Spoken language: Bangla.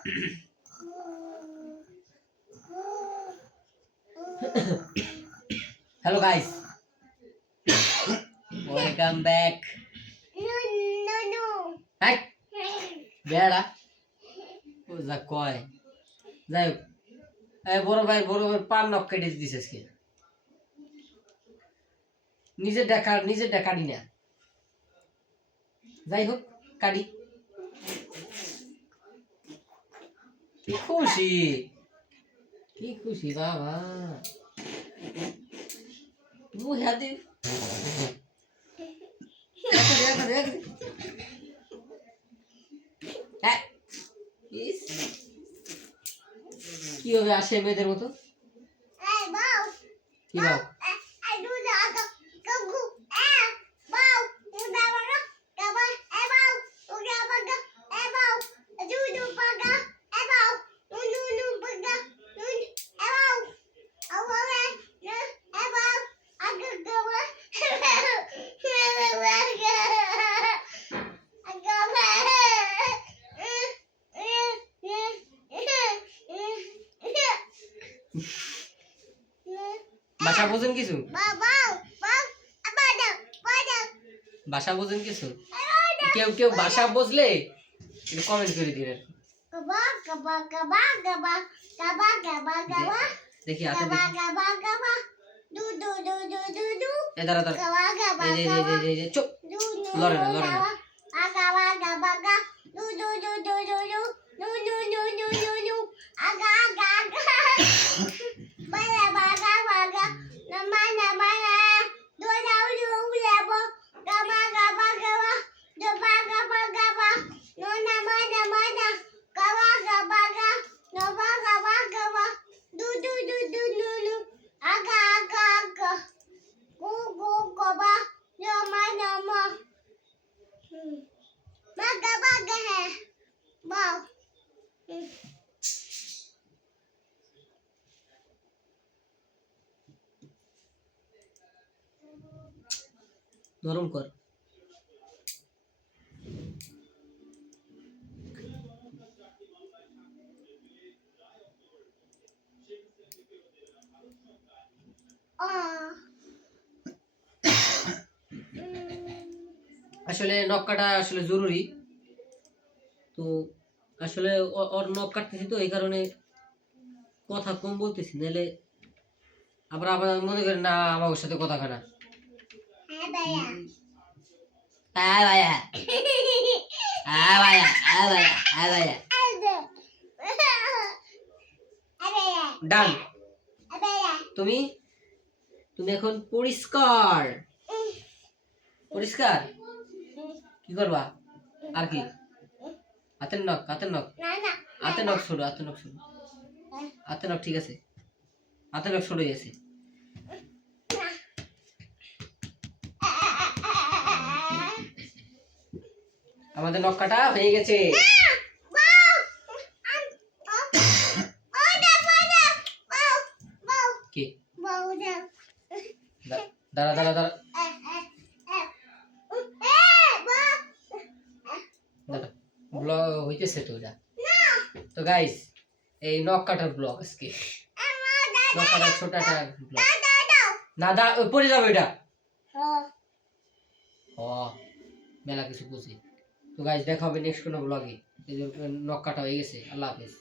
Hello guys, welcome back. No. Hey, বেড়া ও যা কয় যাই হোক, এই বড় ভাই পান নক কেটে দিস আজকে। নিজের কাটি না, যাই হোক কাটি। কি খুশি বাবা, মুহাদি কি হবে আসে মেয়েদের মতো? কি বাউ? ভাষা বোঝেন কিছু? ভাষা বোঝেন কিছু? কেউ ভাষা বুঝলে কমেন্ট করে দিবেন। দেখি হাতে দেখি। চুপ, লড়ে না। নরম কর। আসলে নখ কাটা আসলে জরুরি, তো আসলে ওর নখ কাটতেছি তো এই কারণে কথা কম বলতেছি, নাহলে আবার মনে করেন না আমার সাথে কথা কানা। ডান। তুমি এখন পরিষ্কার কি করবা? আর কি? হাতের নখ ছোট, হাতের নখ ঠিক আছে, হাতের নখ ছোট গেছে। আমাদের নখ কাটা হয়ে গেছে। কি দাঁড়া ব্লগ হইতেছে তো এটা। তো গাইস, এই নখ কাটার ব্লগ আজকে, নখ কাটার ছোট একটা ব্লগ। না পড়ে যাবে এটা। মেলা কিছু বুঝি। তো গাইস দেখা হবে নেক্সট কোনো ব্লগে। এই নখ কাটা হয়ে গেছে। আল্লাহ হাফেজ।